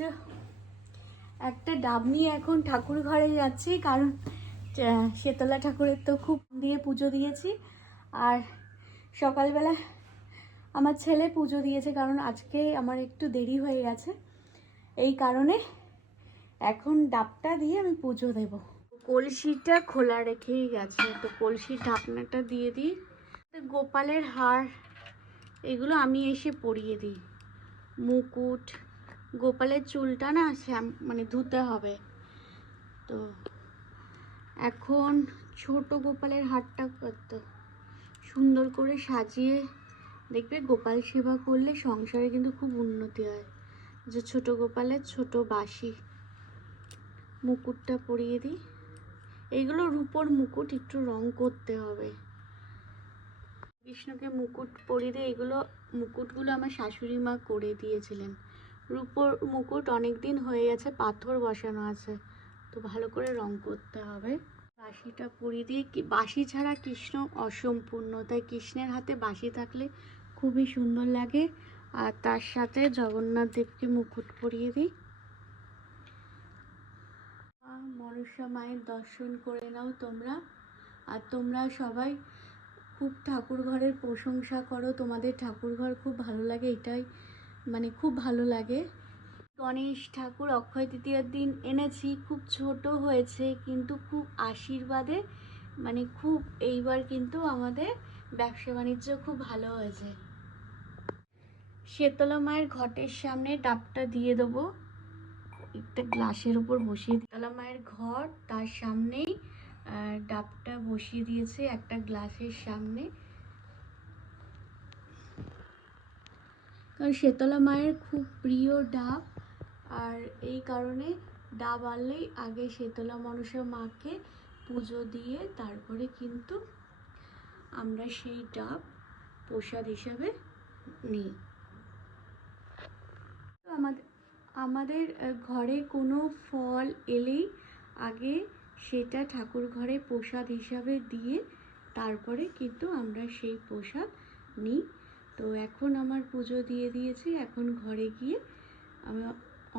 যে একটা ডাব নিয়ে এখন ঠাকুর ঘরে যাচ্ছি, কারণ শীতলা ঠাকুরের তো খুব দিয়ে পুজো দিয়েছি। আর সকালবেলা আমার ছেলে পুজো দিয়েছে, কারণ আজকে আমার একটু দেরি হয়ে গেছে, এই কারণে এখন ডাবটা দিয়ে আমি পুজো দেব। কলসিটা খোলা রেখেই গেছে, তো কলসির ঢাকনাটা দিয়ে দিই। গোপালের হার এগুলো আমি এসে পরিয়ে দিই। মুকুট, গোপালের চুলটা না মানে ধুতে হবে, তো এখন ছোট গোপালের হারটা কত সুন্দর করে সাজিয়ে, দেখবে গোপাল সেবা করলে সংসারে কিন্তু খুব উন্নতি হয়। যে ছোট গোপালের ছোট বাঁশি, মুকুটটা পরিয়ে দিই। এইগুলো রূপোর মুকুট, একটু রং করতে হবে। কৃষ্ণকে মুকুট পরিয়ে দিই। এগুলো মুকুটগুলো আমার শাশুড়ি মা করে দিয়েছিলেন। রূপোর মুকুট অনেক দিন হয়ে গেছে, পাথর বসানো আছে, তো ভালো করে রং করতে হবে। বাঁশিটা পরিয়ে দিই। বাঁশি ছাড়া কৃষ্ণ অসম্পূর্ণ, তাই কৃষ্ণের হাতে বাঁশি থাকলে খুবই সুন্দর লাগে। আর তার সাথে জগন্নাথ দেবকে মুকুট পরিয়ে দিই। মনসা মায়ের দর্শন করে নাও তোমরা। আর তোমরা সবাই খুব ঠাকুর ঘরের প্রশংসা করো, তোমাদের ঠাকুর ঘর খুব ভালো লাগে, এটাই মানে খুব ভালো লাগে। গণেশ ঠাকুর অক্ষয় তৃতীয়ার দিন এনেছি, খুব ছোট হয়েছে কিন্তু খুব আশীর্বাদে, মানে খুব এইবার কিন্তু আমাদের ব্যবসা বাণিজ্য খুব ভালো হয়েছে। শীতলা মায়ের ঘটের সামনে ডাবটা দিয়ে দেবো, একটা গ্লাসের উপর বসিয়ে। শীতলা মায়ের ঘর, তার সামনেই ডাবটা বসিয়ে দিয়েছে একটা গ্লাসের সামনে, কারণ শীতলা মায়ের খুব প্রিয় ডাব। আর এই কারণে ডাব আনলেই আগে শীতলা মনসা মাকে পুজো দিয়ে তারপরে কিন্তু আমরা সেই ডাব প্রসাদ হিসাবে নিই। আমাদের ঘরে কোনো ফল এলেই আগে সেটা ঠাকুর ঘরে প্রসাদ হিসাবে দিয়ে তারপরে কিন্তু আমরা সেই প্রসাদ নিই। তো এখন আমার পুজো দিয়ে দিয়েছি, এখন ঘরে গিয়ে আমি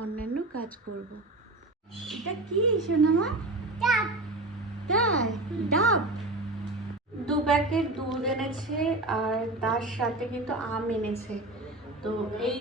অন্যান্য কাজ করব। এটা কি সোনামা? ডাব। তাই? ডাব। 2 প্যাকেট দুধ এনেছে, আর তার সাথে কিন্তু আম এনেছে। তো এই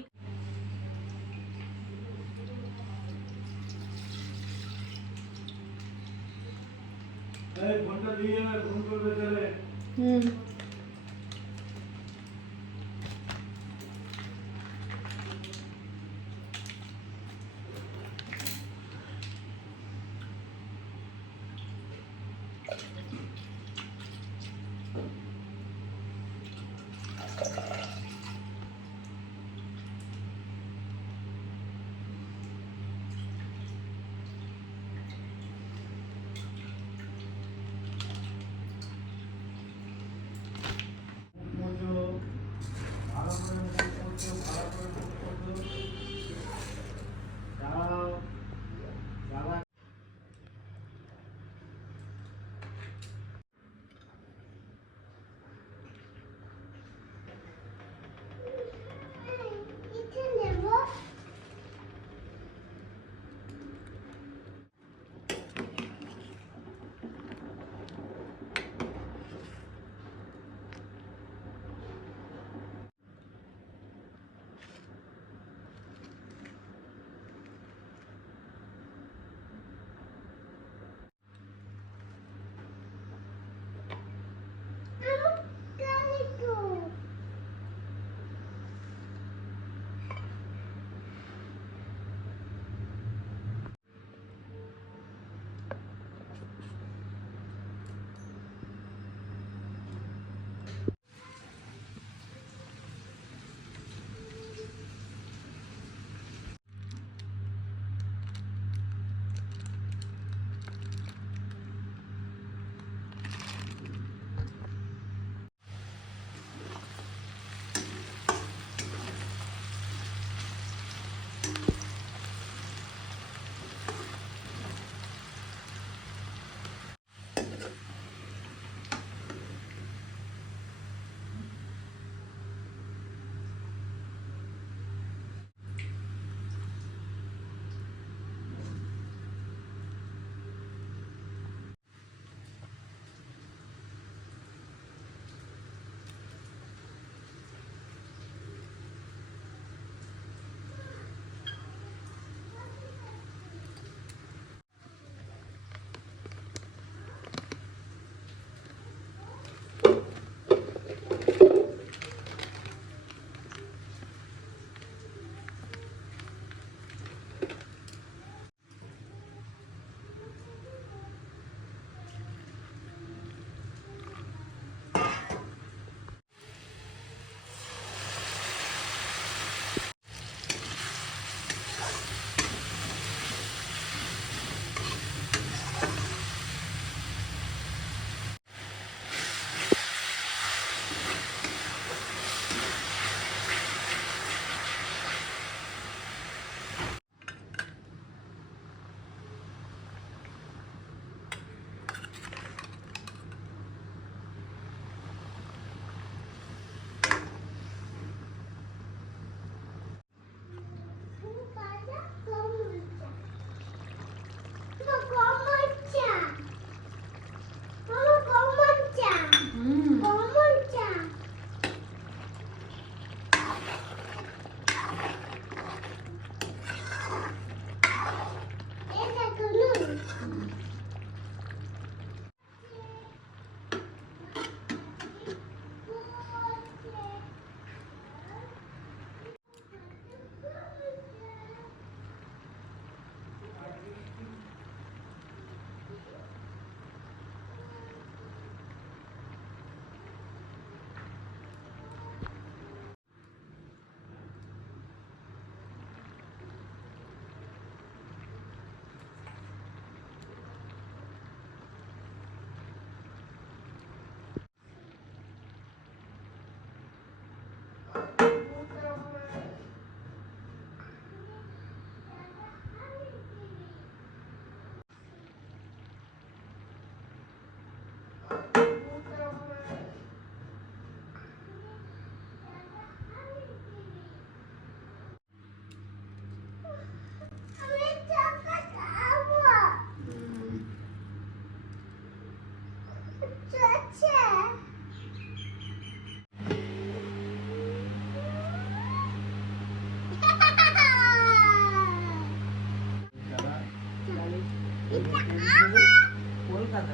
কলকাতা।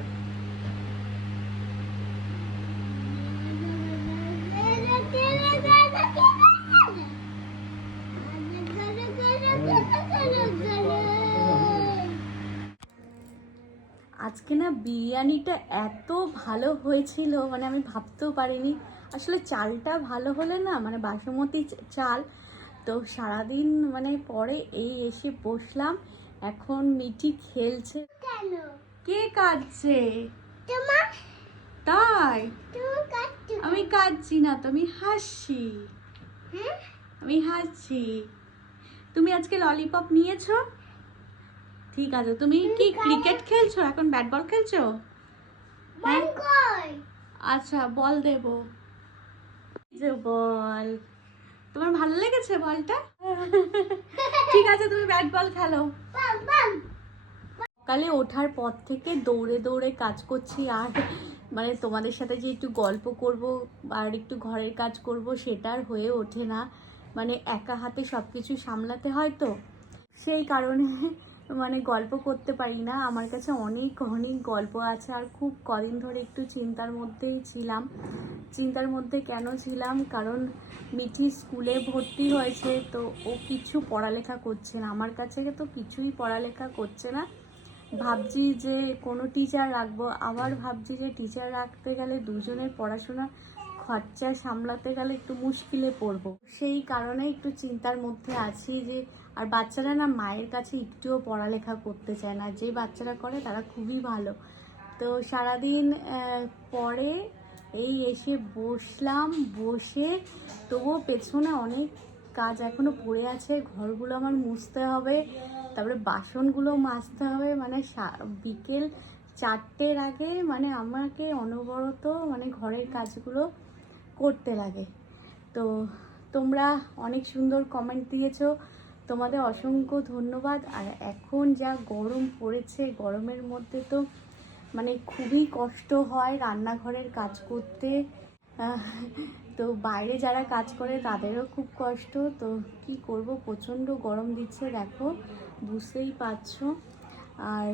আজকে না বিরিয়ানিটা এত ভালো হয়েছিল, মানে আমি ভাবতেও পারিনি। আসলে চালটা ভালো হলে না, মানে বাসমতি চাল তো সারাদিন মানে পরে এই এসে বসলাম, এখন মিঠি খেলছে। কে কাঁদছে? তাই আমি কাঁদছি না, তো আমি হাসছি। আমি হাসছি। তুমি আজকে ললিপপ নিয়েছো? ঠিক আছে, তুমি কি ক্রিকেট খেলছো এখন, ব্যাট বল খেলছো? হ্যাঁ, আচ্ছা বল দেব। যে বল, তোমার ভালো লেগেছে বলটা? ঠিক আছে, তুমি ব্যাট বল খেলো। সকালে ওঠার পর থেকে দৌড়ে দৌড়ে কাজ করছি, আর মানে তোমাদের সাথে যে একটু গল্প করব আর একটু ঘরের কাজ করব সেটা আর হয়ে ওঠে না। মানে একা হাতে সব কিছু সামলাতে হয়, তো সেই কারণে মানে গল্প করতে পারি না। আমার কাছে অনেক অনেক গল্প আছে, আর খুব কদিন ধরে একটু চিন্তার মধ্যেই ছিলাম। চিন্তার মধ্যে কেন ছিলাম, কারণ মিঠি স্কুলে ভর্তি হয়েছে, তো ও কিছু পড়ালেখা করছে না, আমার কাছে তো কিছুই পড়ালেখা করছে না। ভাবছি যে কোনো টিচার রাখবো, আবার ভাবছি যে টিচার রাখতে গেলে দুজনের পড়াশোনা খরচা সামলাতে গেলে একটু মুশকিলে পড়বো। সেই কারণে একটু চিন্তার মধ্যে আছি যে, আর বাচ্চারা না মায়ের কাছে একটুও পড়ালেখা করতে চায় না, যে বাচ্চারা করে তারা খুবই ভালো। তো সারাদিন পরে এই এসে বসলাম, বসে তবুও পেছনে অনেক কাজ এখনো পড়ে আছে। ঘরগুলো আমার মুছতে হবে, তারপরে বাসনগুলো মাজতে হবে। মানে বিকেল 4টের আগে মানে আমাকে অনবরত মানে ঘরের কাজগুলো করতে লাগে। তো তোমরা অনেক সুন্দর কমেন্ট দিয়েছো, তোমাদের অসংখ্য ধন্যবাদ। আর এখন যা গরম পড়েছে, গরমের মধ্যে তো মানে খুবই কষ্ট হয় রান্নাঘরের কাজ করতে। তো বাইরে যারা কাজ করে তাদেরও খুব কষ্ট। তো কি করব, প্রচণ্ড গরম দিচ্ছে, দেখো বুঝতেই পারছো। আর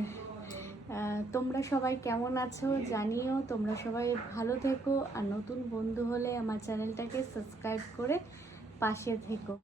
তোমরা সবাই কেমন আছো জানিও, তোমরা সবাই ভালো থেকো। আর নতুন বন্ধু হলে আমার চ্যানেলটাকে সাবস্ক্রাইব করে পাশে থেকো।